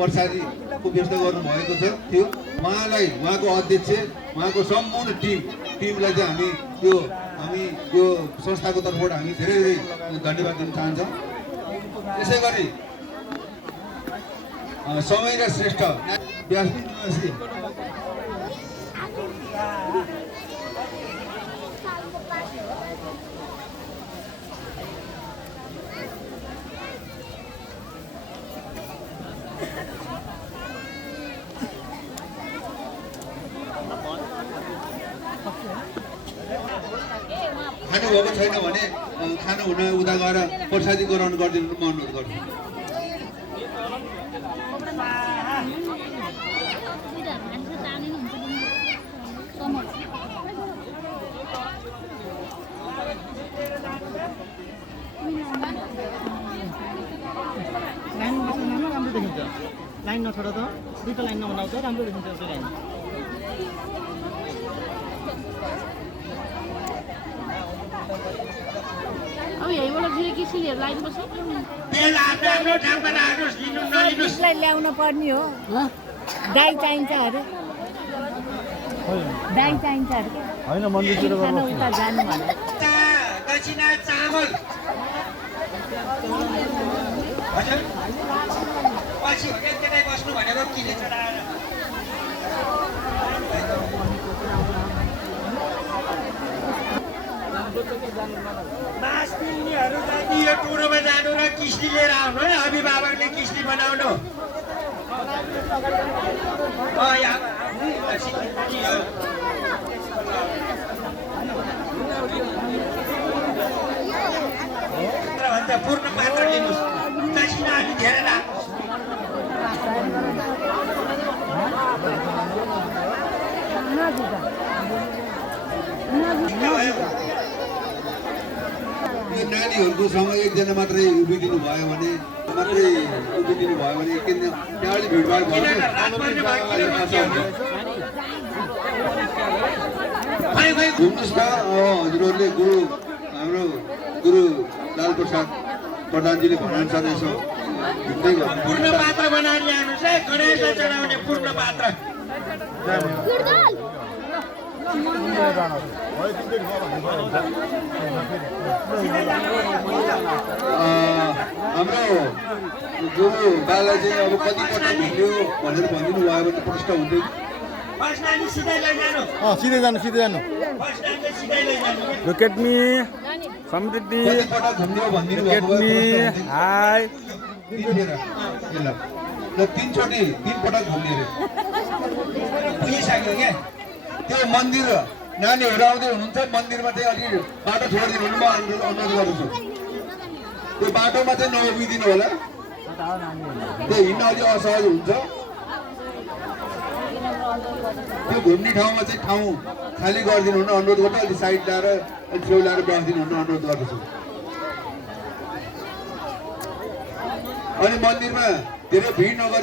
प्रसादीको व्यवस्था गर्नुभएको थियो। उहाँलाई, उहाँको अध्यक्ष, उहाँको सम्पूर्ण टिमलाई चाहिँ हामी यो संस्थाको तर्फबाट हामी धेरै धेरै धन्यवाद दिन चाहन्छौँ। त्यसै गरी समयरा श्रेष्ठ व्यासपीठ निवासी खानुभएको छैन भने खानु हुन उता गएर प्रसादी ग्रहण गरिदिनु म अनुरोध गर्छु। लाइन बस्नमा राम्रो देखिन्छ। लाइन नछोड त दुईटा लाइन नबनाउँदा राम्रो देखिन्छ त्यो लाइन। अब यहीँबाट फेरि किसिमहरू लाइन बस्छ त्यसलाई ल्याउन पर्ने हो। दाई चाहिन्छ अरे, दाई चाहिन्छ अरे होइन मन्दिरतिर उता जानु भने चामल बस्नु भनेको किन चढाएर यो टुरोमा जानु र किस्ती लिएर आउनु है। अभिभावकले किस्ती बनाउनु। भन्छ पूर्ण पात्र लिनुहोस्। दक्षिणा अलि धेरै नानीहरूको सँग एकजना मात्रै उभिदिनु भयो भने त्यहाँबाट भिडभाड भयो। घुम्नुहोस् न हजुरहरूले। हाम्रो गुरु लाल प्रसाद प्रधानजीले भन्नुहुन्छ यसो पूर्ण पात्र बनाएर ल्याउनुहोस् है। गणेशलाई चढाउने पूर्ण पात्र। हाम्रो गुरु बालाजी अब कतिपटक हिँड्यो भनेर भनिदिनु भयो भने प्रष्ट हुन्थ्यो। सिधै जानु Look at me, समृद्धि कतिपटक घुम्यो भनिदिनु भएको भए हाई तीन पटक घुम्ने रे पुगिसक्यो क्या। त्यो मन्दिर नानीहरू आउँदै हुनुहुन्छ मन्दिरमा चाहिँ अलि बाटो छोडिदिनु भने म अनुरोध गर्दछु। त्यो बाटोमा चाहिँ नउभिदिनु होला। त्यो हिँड्न अलि असहज हुन्छ। त्यो घुम्ने ठाउँमा चाहिँ ठाउँ खाली गरिदिनु हुन अनुरोध गर्छु। अलि साइड ल्याएर अलि छेउ ल्याएर बसिदिनु हुन अनुरोध गर्दछु। अनि मन्दिरमा धेरै भिड नगरी